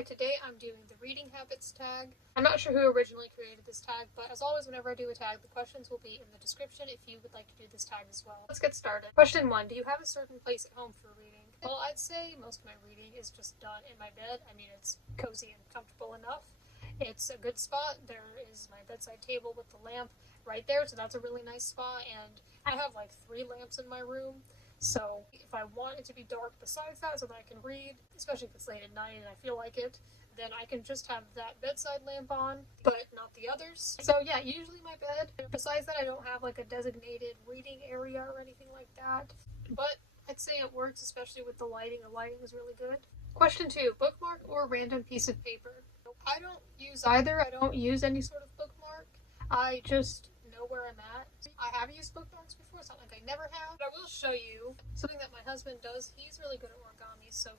Hi, today I'm doing the reading habits tag. I'm not sure who originally created this tag, but as always, whenever I do a tag, the questions will be in the description if you would like to do this tag as well. Let's get started. Question 1. Do you have a certain place at home for reading? Well, I'd say most of my reading is just done in my bed. I mean, it's cozy and comfortable enough. It's a good spot. There is my bedside table with the lamp right there, so that's a really nice spot, and I have like 3 lamps in my room. So if I want it to be dark besides that so that I can read, especially if it's late at night and I feel like it, then I can just have that bedside lamp on, but not the others. So yeah, usually my bed. Besides that, I don't have like a designated reading area or anything like that. But I'd say it works, especially with the lighting. The lighting is really good. Question 2, bookmark or random piece of paper? I don't use either. I don't use any sort of bookmark. I just know where I'm at. I have used bookmarks before. It's not like I never have. But I will show you something that my husband does. He's really good at origami, so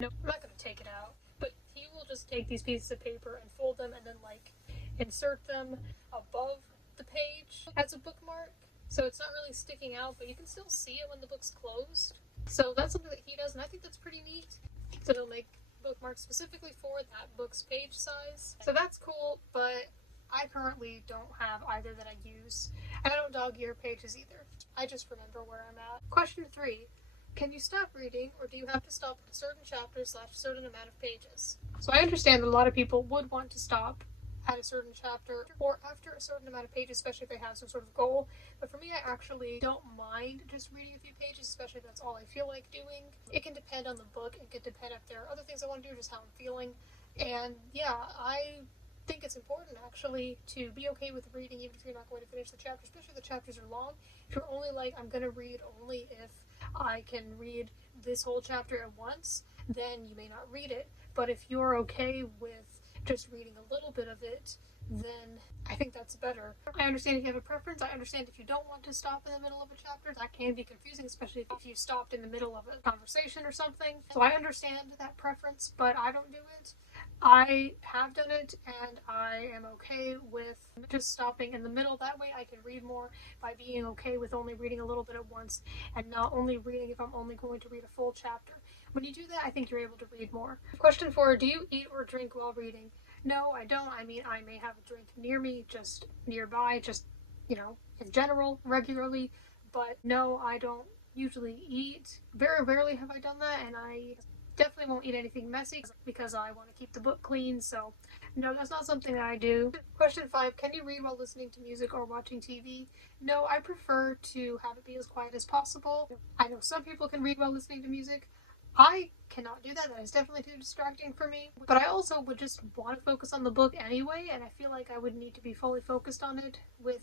I'm not going to take it out, but he will just take these pieces of paper and fold them and then like insert them above the page as a bookmark. So it's not really sticking out, but you can still see it when the book's closed. So that's something that he does, and I think that's pretty neat. So he'll make bookmarks specifically for that book's page size. So that's cool, but I currently don't have either that I use, and I don't dog-ear pages either. I just remember where I'm at. Question 3. Can you stop reading, or do you have to stop at a certain chapter / certain amount of pages? So I understand that a lot of people would want to stop at a certain chapter or after a certain amount of pages, especially if they have some sort of goal. But for me, I actually don't mind just reading a few pages, especially if that's all I feel like doing. It can depend on the book. It can depend if there are other things I want to do, just how I'm feeling. And yeah, I think it's important actually to be okay with reading even if you're not going to finish the chapter, especially if the chapters are long. If you're only like, I'm going to read only if I can read this whole chapter at once, then you may not read it. But if you're okay with just reading a little bit of it, then I think that's better. I understand if you have a preference. I understand if you don't want to stop in the middle of a chapter. That can be confusing, especially if you stopped in the middle of a conversation or something. So I understand that preference, but I don't do it. I have done it, and I am okay with just stopping in the middle. That way I can read more by being okay with only reading a little bit at once and not only reading if I'm only going to read a full chapter. When you do that, I think you're able to read more. Question 4, do you eat or drink while reading? No, I don't. I mean, I may have a drink near me, just nearby, just, in general, regularly. But no, I don't usually eat. Very rarely have I done that, and I definitely won't eat anything messy because I want to keep the book clean. So no, that's not something that I do. Question 5, can you read while listening to music or watching TV? No, I prefer to have it be as quiet as possible. I know some people can read while listening to music. I cannot do that. That is definitely too distracting for me. But I also would just want to focus on the book anyway, and I feel like I would need to be fully focused on it with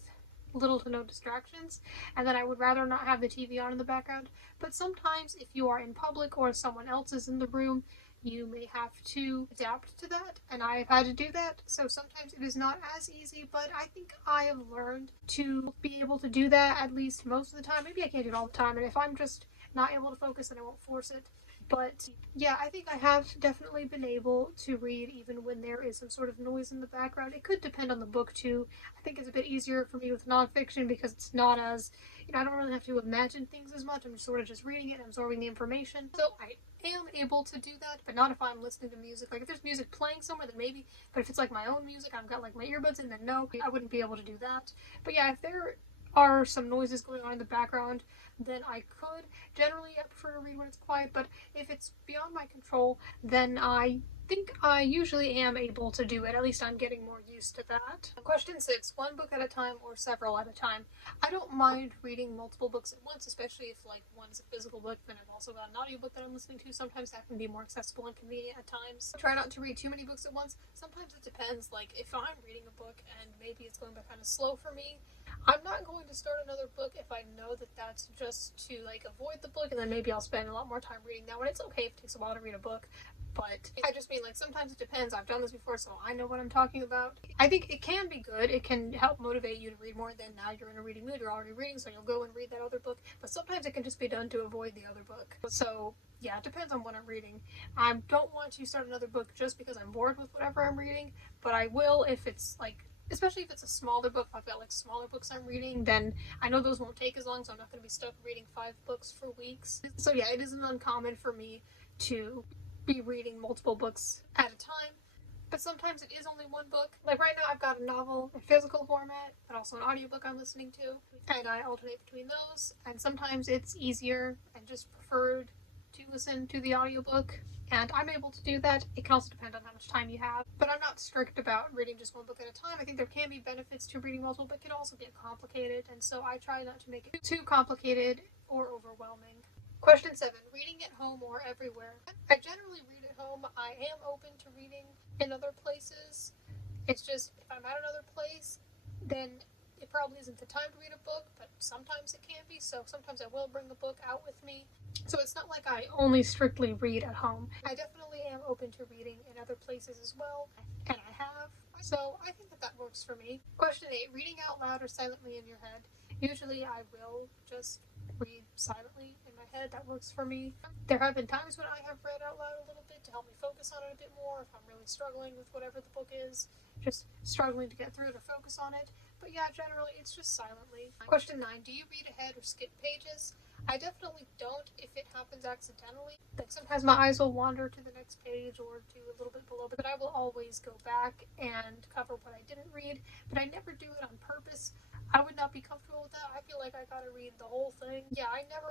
little to no distractions, and then I would rather not have the TV on in the background. But sometimes if you are in public or someone else is in the room, you may have to adapt to that, and I have had to do that. So sometimes it is not as easy, but I think I have learned to be able to do that at least most of the time. Maybe I can't do it all the time, and if I'm just not able to focus, then I won't force it. But yeah, I think I have definitely been able to read even when there is some sort of noise in the background. It could depend on the book too. I think it's a bit easier for me with nonfiction because it's not as, I don't really have to imagine things as much. I'm just sort of just reading it and absorbing the information. So I am able to do that, but not if I'm listening to music. Like if there's music playing somewhere, then maybe. But if it's like my own music, I've got like my earbuds in, then no, I wouldn't be able to do that. But yeah, if there are some noises going on in the background, then I could. Generally, I prefer to read when it's quiet, but if it's beyond my control, then I think I usually am able to do it. At least I'm getting more used to that. Question 6, one book at a time or several at a time? I don't mind reading multiple books at once, especially if like one's a physical book, then I've also got an audiobook that I'm listening to. Sometimes that can be more accessible and convenient at times. I try not to read too many books at once. Sometimes it depends, like if I'm reading a book and maybe it's going by kind of slow for me, I'm not going to start another book if I know that that's just to like avoid the book, and then maybe I'll spend a lot more time reading that one. It's okay if it takes a while to read a book, but I just mean like sometimes it depends. I've done this before, so I know what I'm talking about. I think it can be good. It can help motivate you to read more. Then now you're in a reading mood. You're already reading, so you'll go and read that other book. But sometimes it can just be done to avoid the other book. So yeah, it depends on what I'm reading. I don't want to start another book just because I'm bored with whatever I'm reading, but I will if it's like, especially if it's a smaller book. If I've got like smaller books I'm reading, then I know those won't take as long, so I'm not going to be stuck reading 5 books for weeks. So yeah, it isn't uncommon for me to be reading multiple books at a time, but sometimes it is only one book. Like right now I've got a novel in physical format and also an audiobook I'm listening to, and I alternate between those, and sometimes it's easier and just preferred to listen to the audiobook, and I'm able to do that. It can also depend on how much time you have, but I'm not strict about reading just one book at a time. I think there can be benefits to reading multiple, but it can also get complicated, and so I try not to make it too complicated or overwhelming. Question 7. Reading at home or everywhere? I generally read at home. I am open to reading in other places. It's just, if I'm at another place, then it probably isn't the time to read a book, but sometimes it can be, so sometimes I will bring a book out with me. So it's not like I only strictly read at home. I definitely am open to reading in other places as well, and I have. So I think that works for me. Question 8. Reading out loud or silently in your head? Usually I will just read silently in my head. That works for me. There have been times when I have read out loud a little bit to help me focus on it a bit more if I'm really struggling with whatever the book is, just struggling to get through it or focus on it. But yeah, generally it's just silently. Question 9. Do you read ahead or skip pages? I definitely don't if it happens accidentally. Like sometimes my eyes will wander to the next page or to a little bit below, but I will always go back and cover what I didn't read, but I never do it on purpose. I would not be comfortable with that. I feel like I gotta read the whole thing. Yeah, I never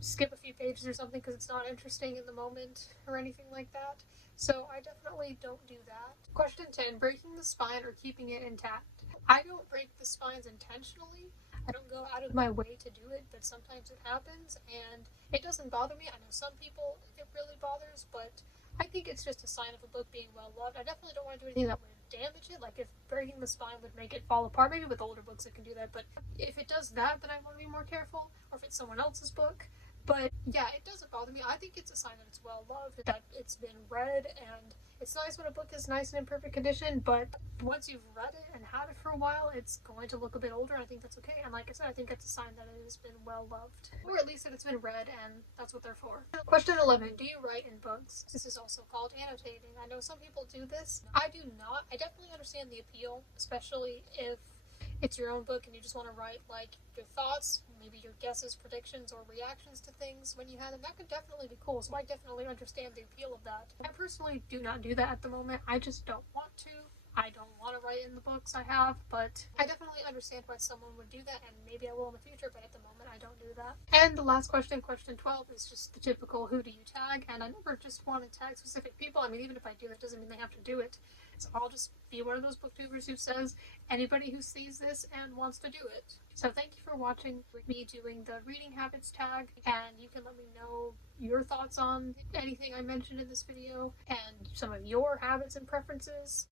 skip a few pages or something because it's not interesting in the moment or anything like that. So I definitely don't do that. Question 10. Breaking the spine or keeping it intact? I don't break the spines intentionally. I don't go out of my way to do it, but sometimes it happens and it doesn't bother me. I know some people it really bothers, but I think it's just a sign of a book being well loved. I definitely don't want to do anything that would damage it. Like if breaking the spine would make it fall apart, maybe with older books it can do that, but if it does that, then I want to be more careful, or if it's someone else's book. But yeah, it doesn't bother me. I think it's a sign that it's well loved, that it's been read, and it's nice when a book is nice and in perfect condition, but once you've read it and had it for a while, it's going to look a bit older, and I think that's okay. And like I said, I think it's a sign that it has been well loved, or at least that it's been read, and that's what they're for. Question 11. Do you write in books? This is also called annotating. I know some people do this. I do not. I definitely understand the appeal, especially if it's your own book and you just want to write like your thoughts, maybe your guesses, predictions, or reactions to things when you had them. That could definitely be cool, so I definitely understand the appeal of that. I personally do not do that at the moment. I just don't want to. I don't want to write in the books I have, but I definitely understand why someone would do that, and maybe I will in the future, but at the moment I don't do that. And the last question, question 12, is just the typical who do you tag, and I never just want to tag specific people. I mean, even if I do, that doesn't mean they have to do it. So I'll just be one of those booktubers who says anybody who sees this and wants to do it. So thank you for watching me doing the reading habits tag, and you can let me know your thoughts on anything I mentioned in this video and some of your habits and preferences.